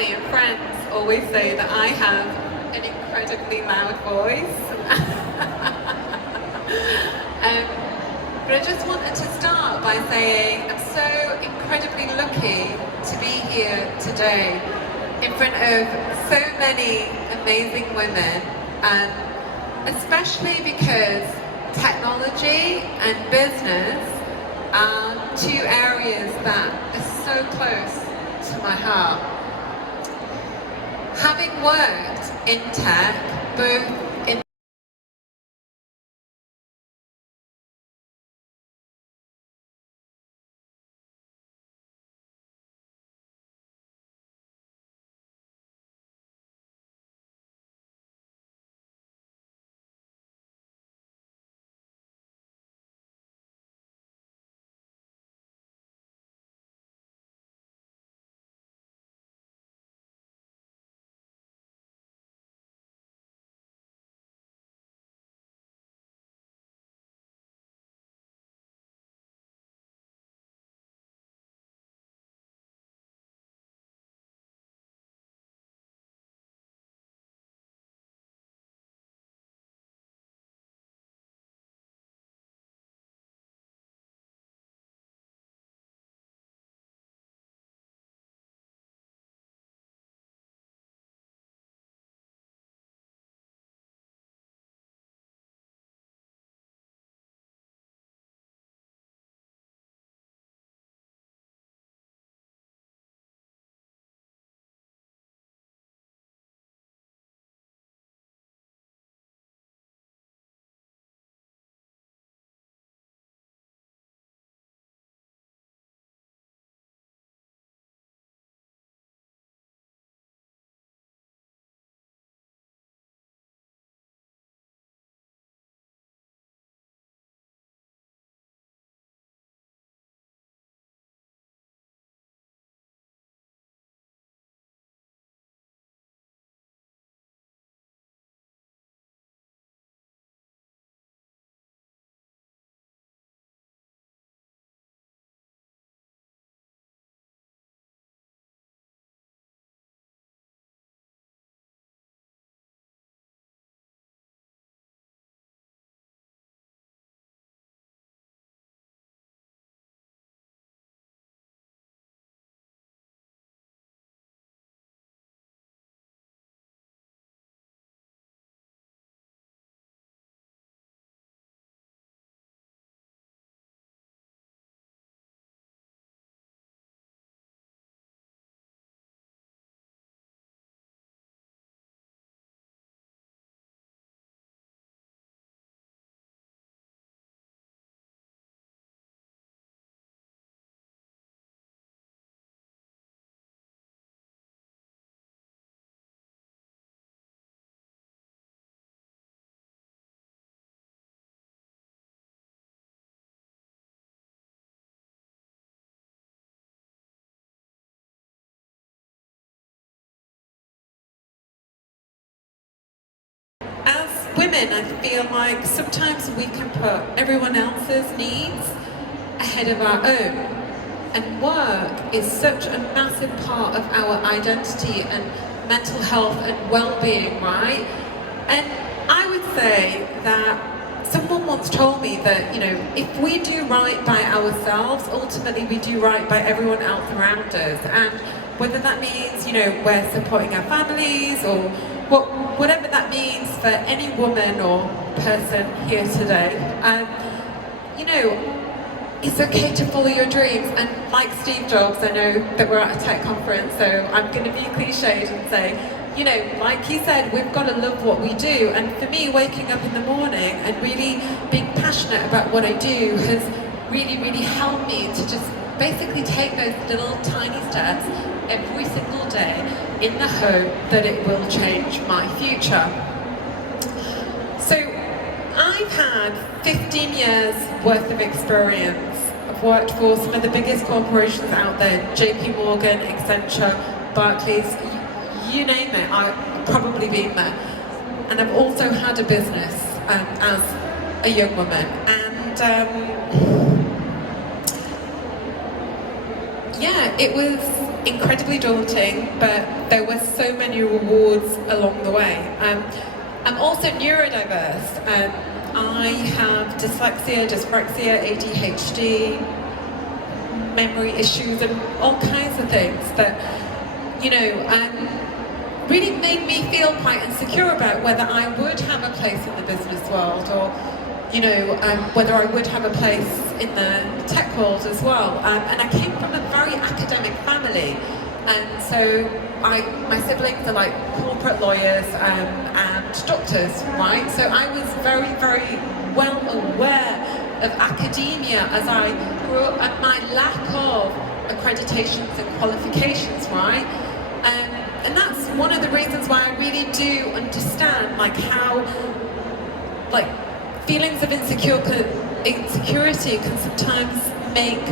family and friends always say that I have an incredibly loud voice. But I just wanted to start by saying I'm so incredibly lucky to be here today in front of so many amazing women, and especially because technology and business are two areas that are so close to my heart. Having worked in tech, both in women, I feel like sometimes we can put everyone else's needs ahead of our own. And work is such a massive part of our identity and mental health and well-being, right? And I would say that someone once told me that, if we do right by ourselves, ultimately we do right by everyone else around us. And whether that means, we're supporting our families or whatever that means for any woman or person here today, it's okay to follow your dreams. And like Steve Jobs, I know that we're at a tech conference, so I'm going to be cliched and say, like he said, we've got to love what we do. And for me, waking up in the morning and really being passionate about what I do has really, really helped me to just basically take those little tiny steps every single day in the hope that it will change my future. So I've had 15 years worth of experience. I've worked for some of the biggest corporations out there, JP Morgan, Accenture, Barclays, you name it, I've probably been there. And I've also had a business as a young woman. And yeah, it was incredibly daunting, but there were so many rewards along the way. I'm also neurodiverse. I have dyslexia, dyspraxia, ADHD, memory issues, and all kinds of things that, really made me feel quite insecure about whether I would have a place in the business world, or whether I would have a place in the tech world as well. And I came from a very academic family, and so my siblings are like corporate lawyers and doctors, right? So I was very, very well aware of academia as I grew up, and my lack of accreditations and qualifications, right? And that's one of the reasons why I really do understand how feelings of insecurity can sometimes make,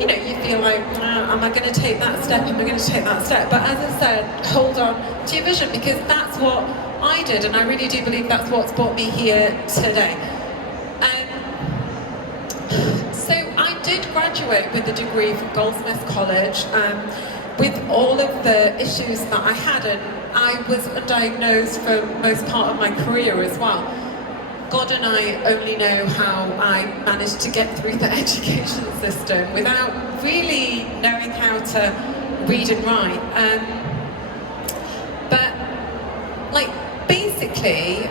you feel like, am I going to take that step? Am I going to take that step? But as I said, hold on to your vision, because that's what I did, and I really do believe that's what's brought me here today. So I did graduate with a degree from Goldsmiths College, with all of the issues that I had, and I was undiagnosed for most part of my career as well. God and I only know how I managed to get through the education system without really knowing how to read and write. But basically,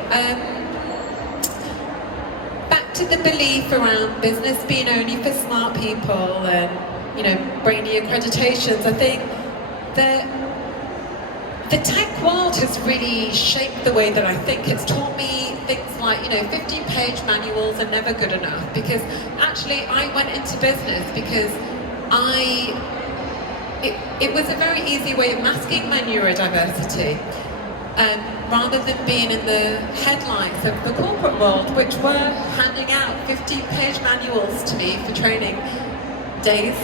back to the belief around business being only for smart people and Brady accreditations, I think that the tech world has really shaped the way that I think. It's taught me things like, 50-page manuals are never good enough, because actually I went into business because it was a very easy way of masking my neurodiversity, rather than being in the headlines of the corporate world, which were handing out 50-page manuals to me for training days,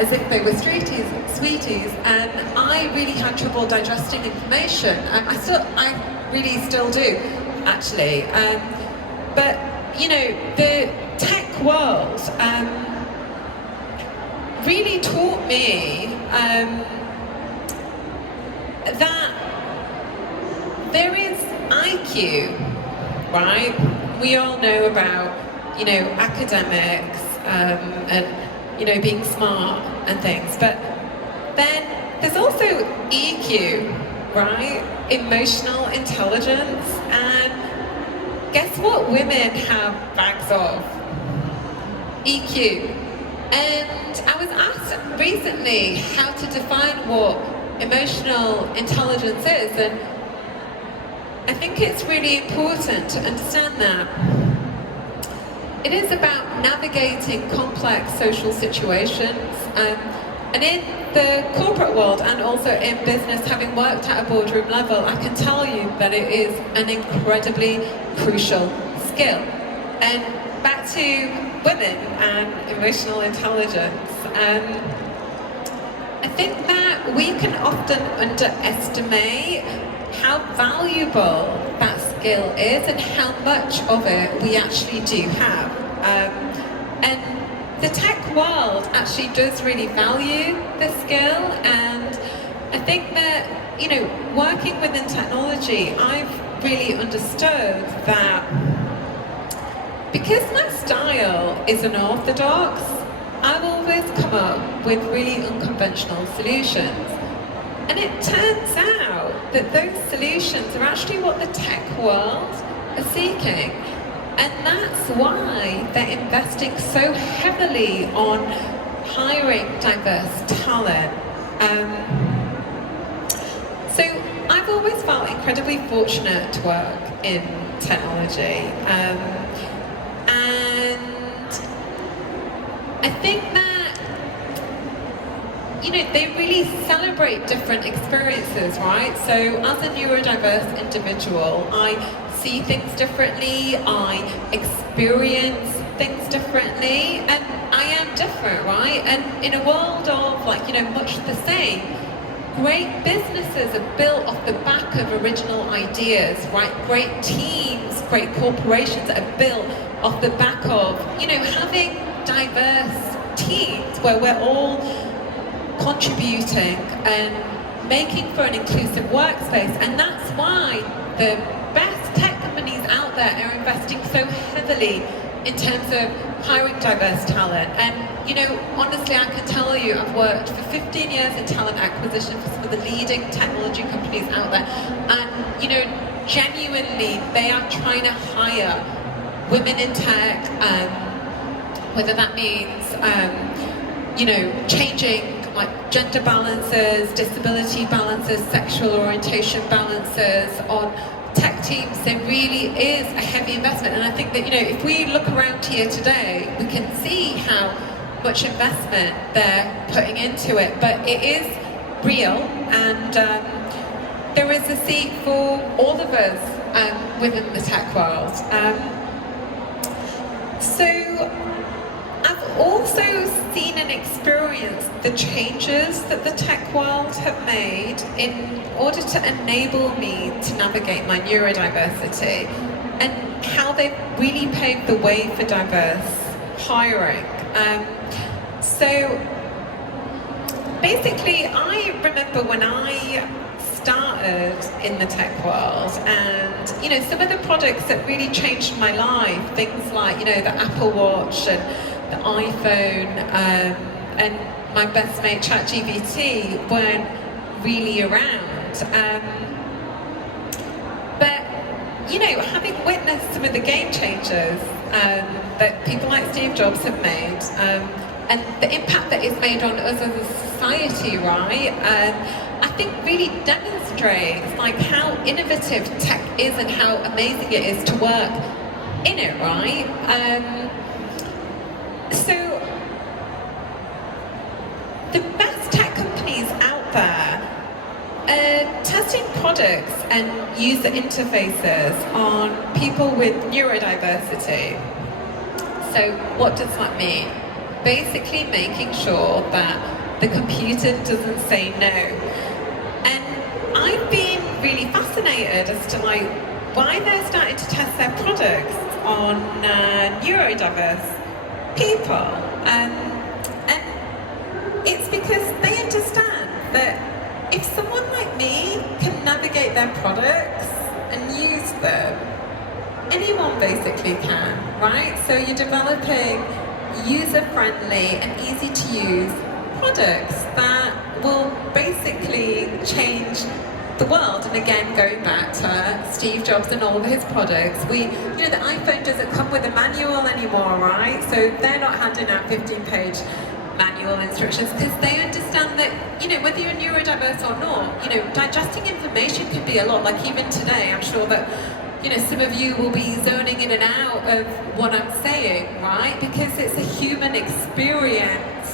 as if they were sweeties, and I really had trouble digesting information. I really still do, actually. But the tech world really taught me that there is IQ, right? We all know about academics and being smart and things, but then there's also EQ, right? Emotional intelligence. And guess what women have bags of? EQ. And I was asked recently how to define what emotional intelligence is, and I think it's really important to understand that it is about navigating complex social situations, and in the corporate world and also in business, having worked at a boardroom level, I can tell you that it is an incredibly crucial skill. And back to women and emotional intelligence, I think that we can often underestimate how valuable that skill is and how much of it we actually do have. And the tech world actually does really value the skill, and I think that, working within technology, I've really understood that because my style is unorthodox, I've always come up with really unconventional solutions. And it turns out that those solutions are actually what the tech world are seeking. And that's why they're investing so heavily on hiring diverse talent. So I've always felt incredibly fortunate to work in technology. And I think that they really celebrate different experiences, right? So as a neurodiverse individual, I see things differently, I experience things differently, and I am different, right? And in a world of much the same, great businesses are built off the back of original ideas, right? Great teams, great corporations are built off the back of, having diverse teams where we're all contributing and making for an inclusive workspace. And that's why the best tech companies out there are investing so heavily in terms of hiring diverse talent. And honestly, I can tell you, I've worked for 15 years in talent acquisition for some of the leading technology companies out there, and genuinely they are trying to hire women in tech, whether that means changing like gender balances, disability balances, sexual orientation balances on tech teams. There really is a heavy investment, and I think that if we look around here today, we can see how much investment they're putting into it. But it is real, and there is a seat for all of us within the tech world. So I've also seen and experienced the changes that the tech world have made in order to enable me to navigate my neurodiversity, and how they've really paved the way for diverse hiring. So basically, I remember when I started in the tech world, and some of the products that really changed my life, things like the Apple Watch and the iPhone, and my best mate ChatGPT weren't really around. But having witnessed some of the game changers that people like Steve Jobs have made, and the impact that it's made on us as a society, right? I think really demonstrates like how innovative tech is and how amazing it is to work in it, right? So the best tech companies out there are testing products and user interfaces on people with neurodiversity. So what does that mean? Basically making sure that the computer doesn't say no. And I've been really fascinated as to why they're starting to test their products on neurodiverse people. And it's because they understand that if someone like me can navigate their products and use them, anyone basically can, right? So you're developing user-friendly and easy-to-use products that will basically change the world. And again, going back to Steve Jobs and all of his products, the iPhone doesn't come with a manual anymore, right? So they're not handing out 15-page manual instructions, because they understand that, whether you're neurodiverse or not, digesting information can be a lot. Like even today, I'm sure that some of you will be zoning in and out of what I'm saying, right? Because it's a human experience.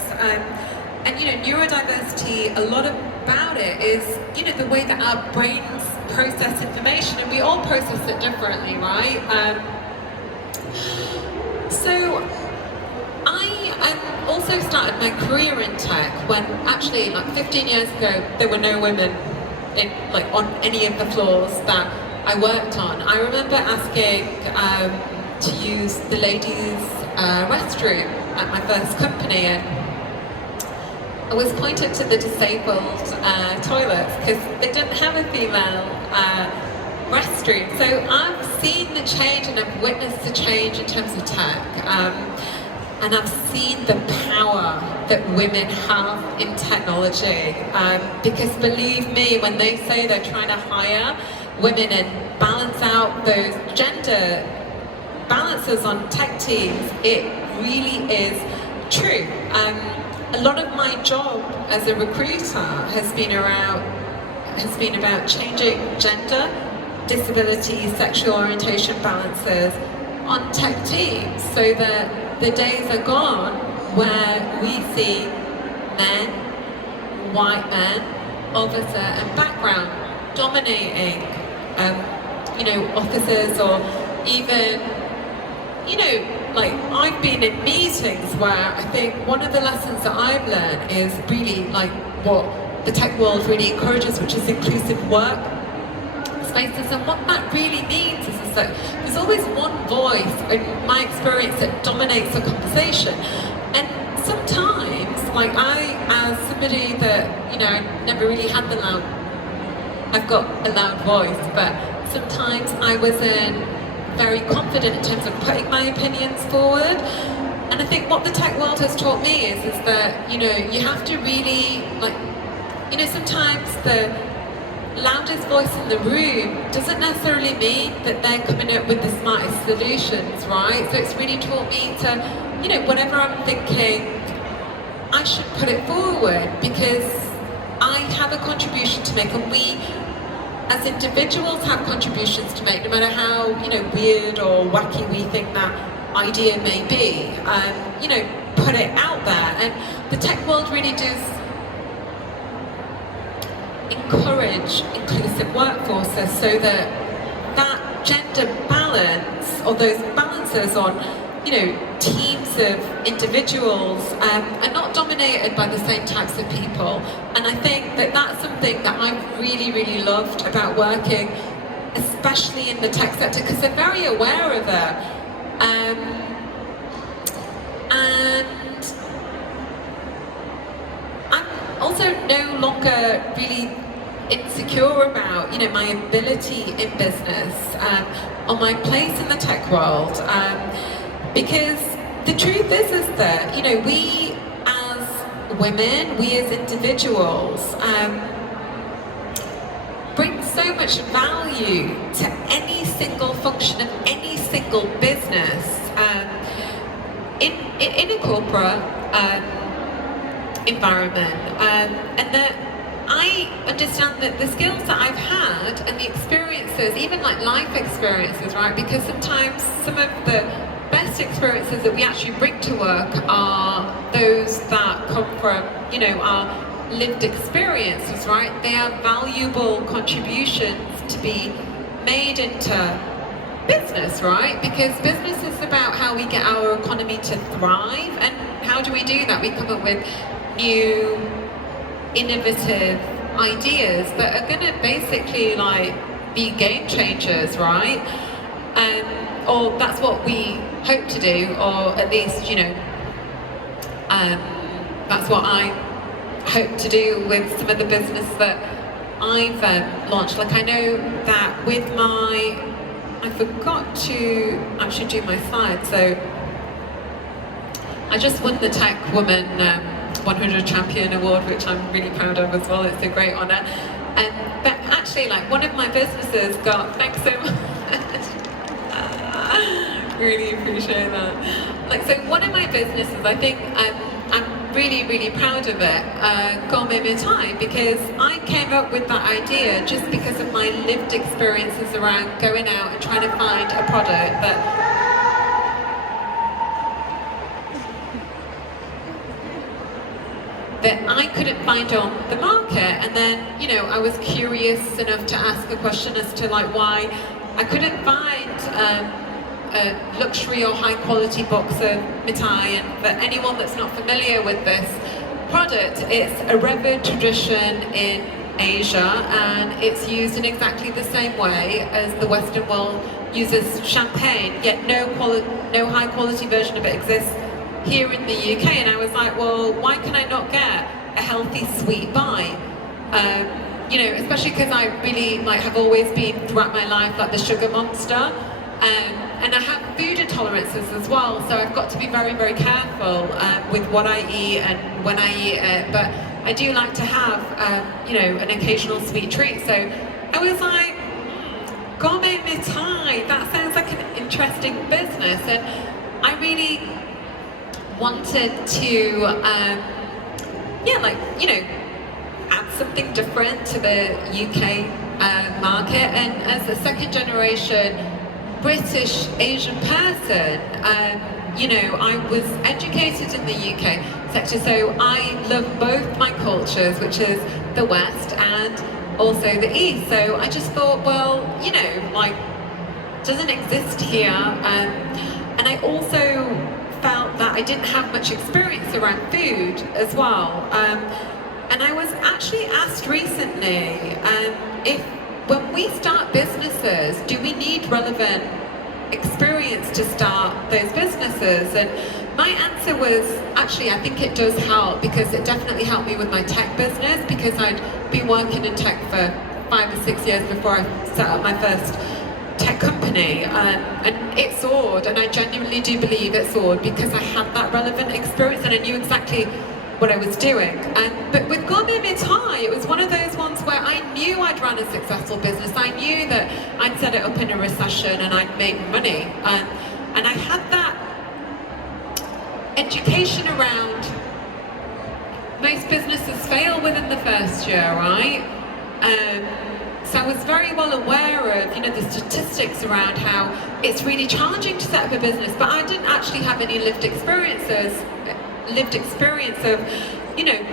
And neurodiversity, a lot about it is, the way that our brains process information, and we all process it differently, right? So I also started my career in tech when actually, like 15 years ago, there were no women on any of the floors that I worked on. I remember asking to use the ladies' restroom at my first company, and I was pointed to the disabled toilets because they didn't have a female restroom. So I've seen the change, and I've witnessed the change in terms of tech, and I've seen the power that women have in technology, because believe me, when they say they're trying to hire women and balance out those gender balances on tech teams, it really is true. A lot of my job as a recruiter has been about changing gender, disability, sexual orientation balances on tech teams, so that the days are gone where we see men, white men, officer and background dominating officers, or even, I've been in meetings where I think one of the lessons that I've learned is really what the tech world really encourages, which is inclusive work spaces. And what that really means is that there's always one voice, in my experience, that dominates the conversation. And sometimes like as somebody that, you know, never really had the loud, I've got a loud voice, but sometimes I wasn't very confident in terms of putting my opinions forward. And I think what the tech world has taught me is that, you know, you have to really, like, you know, sometimes the loudest voice in the room doesn't necessarily mean that they're coming up with the smartest solutions, right? So it's really taught me to, you know, whatever I'm thinking, I should put it forward because I have a contribution to make, and we as individuals have contributions to make, no matter how, you know, weird or wacky we think that idea may be. You know, put it out there, and the tech world really does encourage inclusive workforces so that that gender balance, or those balances on, you know, teams of individuals are not dominated by the same types of people. And I think that that's something that I've really, really loved about working, especially in the tech sector, because they're very aware of it. And I'm also no longer really insecure about, you know, my ability in business or my place in the tech world, because the truth is that, you know, we as women, we as individuals bring so much value to any single function of any single business in a corporate environment, and that I understand that the skills that I've had and the experiences, even like life experiences, right? Because sometimes some of the best experiences that we actually bring to work are those that come from, you know, our lived experiences, right? They are valuable contributions to be made into business, right? Because business is about how we get our economy to thrive, and how do we do that? We come up with new, innovative ideas that are going to basically like be game changers, right? Or that's what we hope to do, or at least, you know, that's what I hope to do with some of the business that I've launched. Like, I know that with my, I forgot to actually do my slide, so I just won the Tech Woman 100 Champion Award, which I'm really proud of as well. It's a great honour. But actually, like, one of my businesses got, thanks so much. Really appreciate that. Like, so one of my businesses, I think I'm really, really proud of it, Gourmet Mithai, because I came up with that idea just because of my lived experiences around going out and trying to find a product that I couldn't find on the market. And then, you know, I was curious enough to ask a question as to like why I couldn't find a luxury or high quality box of mithai. And for anyone that's not familiar with this product, it's a revered tradition in Asia, and it's used in exactly the same way as the Western world uses champagne, yet no high quality version of it exists here in the UK. And I was like, well, why can I not get a healthy sweet buy? You know, especially because I really have always been throughout my life like the sugar monster, and I have food intolerances as well, so I've got to be very, very careful with what I eat and when I eat it. But I do like to have, you know, an occasional sweet treat. So I was like, Gourmet Mithai, that sounds like an interesting business, and I really wanted to, yeah, like, you know, add something different to the UK market. And as a second generation British Asian person, you know, I was educated in the UK sector, so I love both my cultures, which is the West and also the East. So I just thought, well, you know, like, doesn't exist here. And I also felt that I didn't have much experience around food as well. And I was actually asked recently if when we start businesses, do we need relevant experience to start those businesses? And my answer was, actually, I think it does help, because it definitely helped me with my tech business, because I'd been working in tech for 5 or 6 years before I set up my first tech company, and it soared, and I genuinely do believe it soared because I had that relevant experience and I knew exactly what I was doing. But with Gourmet Mithai, it was one of those ones where I knew I'd run a successful business. I knew that I'd set it up in a recession and I'd make money, and I had that education around most businesses fail within the first year, right? So I was very well aware of, the statistics around how it's really challenging to set up a business, but I didn't actually have any lived experience of,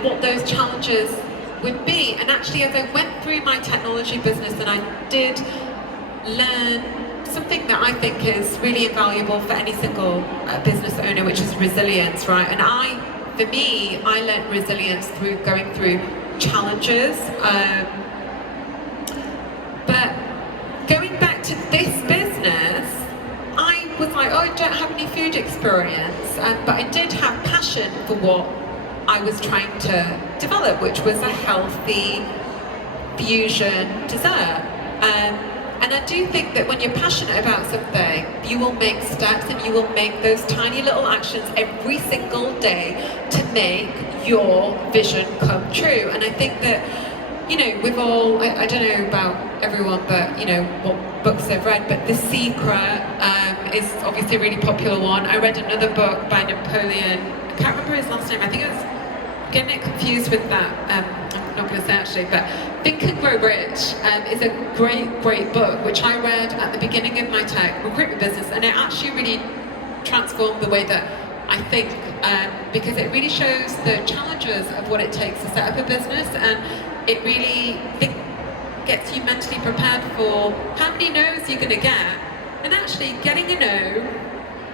what those challenges would be. And actually, as I went through my technology business, and I did learn something that I think is really invaluable for any single business owner, which is resilience, right? And for me, I learned resilience through going through challenges. But going back to this business, I was like, I don't have any food experience, but I did have passion for what I was trying to develop, which was a healthy fusion dessert. And I do think that when you're passionate about something, you will make steps and you will make those tiny little actions every single day to make your vision come true. And I think that, we've all, I don't know about everyone, but, what books they've read, but The Secret is obviously a really popular one. I read another book by Napoleon, I can't remember his last name, I think it was, I'm getting it confused with that, I'm not going to say actually, but Think and Grow Rich is a great book, which I read at the beginning of my tech recruitment business, and it actually really transformed the way that I think, because it really shows the challenges of what it takes to set up a business, and it really gets you mentally prepared for how many no's you're going to get, and actually getting a no,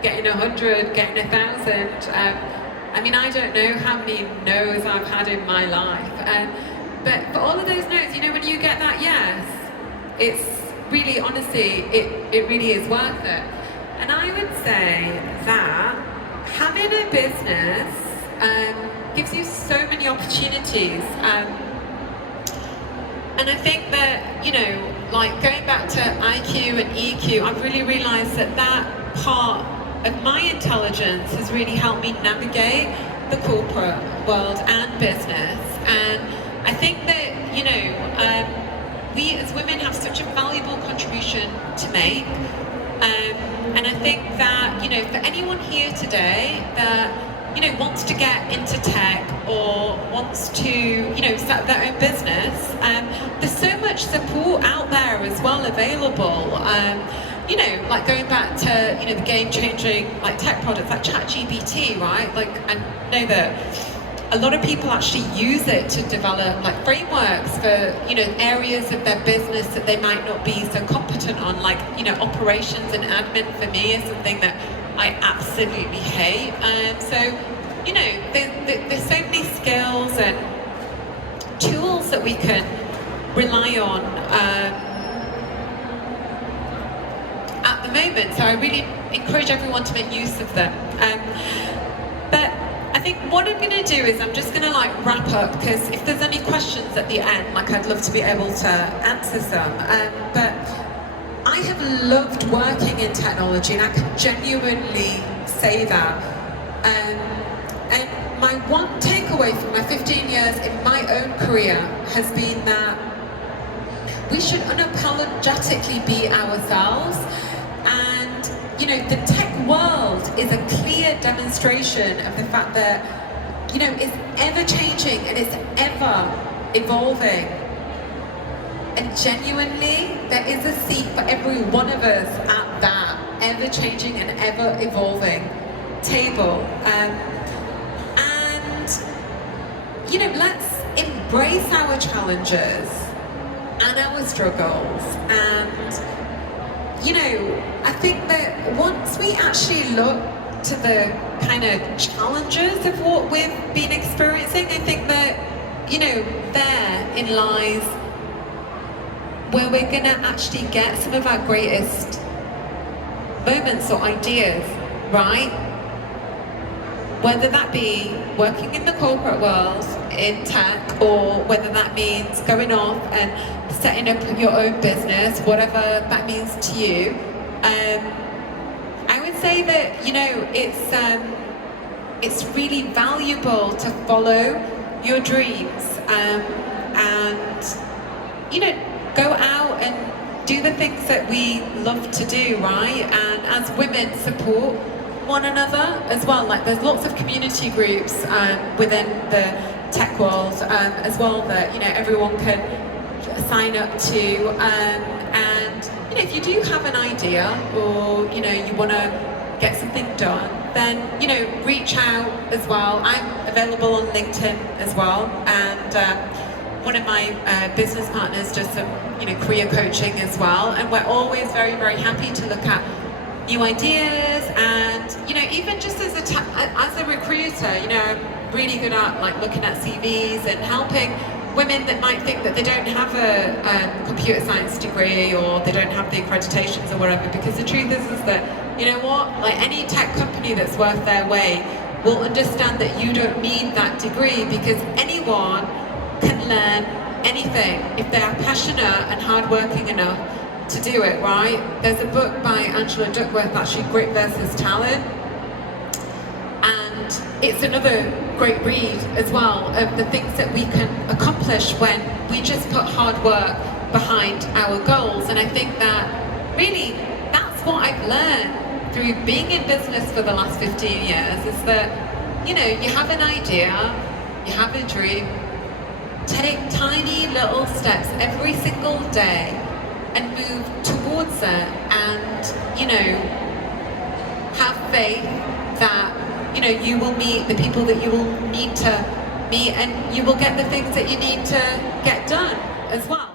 getting 100, getting 1,000. I don't know how many no's I've had in my life, but for all of those no's, when you get that yes, it's really, honestly, it really is worth it. And I would say that having a business gives you so many opportunities. And I think that, like going back to IQ and EQ, I've really realised that part of my intelligence has really helped me navigate the corporate world and business. And I think that, we as women have such a valuable contribution to make. And I think that, for anyone here today that, wants to get into tech or wants to, set up their own business, there's so much support out there as well available. Like going back to, the game-changing like tech products like ChatGPT, right? Like, I know that a lot of people actually use it to develop like frameworks for, areas of their business that they might not be so competent on, like, operations and admin for me is something that I absolutely hate. So, there's so many skills and tools that we can rely on at the moment. So I really encourage everyone to make use of them. But I think what I'm going to do is I'm just going to wrap up, because if there's any questions at the end, I'd love to be able to answer some. But I have loved working in technology, and I can genuinely say that. And my one takeaway from my 15 years in my own career has been that we should unapologetically be ourselves. And, the tech world is a clear demonstration of the fact that, it's ever changing and it's ever evolving. And genuinely, there is a seat for every one of us at that ever-changing and ever-evolving table. Let's embrace our challenges and our struggles. And, I think that once we actually look to the kind of challenges of what we've been experiencing, I think that, therein lies where we're going to actually get some of our greatest moments or ideas, right? whether that be working in the corporate world, in tech, or whether that means going off and setting up your own business, whatever that means to you, I would say that, you know, it's really valuable to follow your dreams, and, you know, go out and do the things that we love to do, right? And as women, support one another as well. Like, there's lots of community groups within the tech world as well that, you know, everyone can sign up to, and, you know, if you do have an idea, or, you know, you want to get something done, then, you know, reach out as well. I'm available on LinkedIn as well, and one of my business partners does some, you know, career coaching as well, and we're always very, very happy to look at new ideas. And, you know, even just as a recruiter, you know, I'm really good at, like, looking at CVs and helping women that might think that they don't have a computer science degree, or they don't have the accreditations or whatever, because the truth is that, you know what, like, any tech company that's worth their weight will understand that you don't need that degree, because anyone can learn anything if they are passionate and hardworking enough to do it, right? There's a book by Angela Duckworth, actually, Grit versus Talent, and it's another great read as well of the things that we can accomplish when we just put hard work behind our goals. And I think that really that's what I've learned through being in business for the last 15 years, is that, you know, you have an idea, you have a dream, take tiny little steps every single day and move towards it, and, you know, have faith that, you know, you will meet the people that you will need to meet, and you will get the things that you need to get done as well.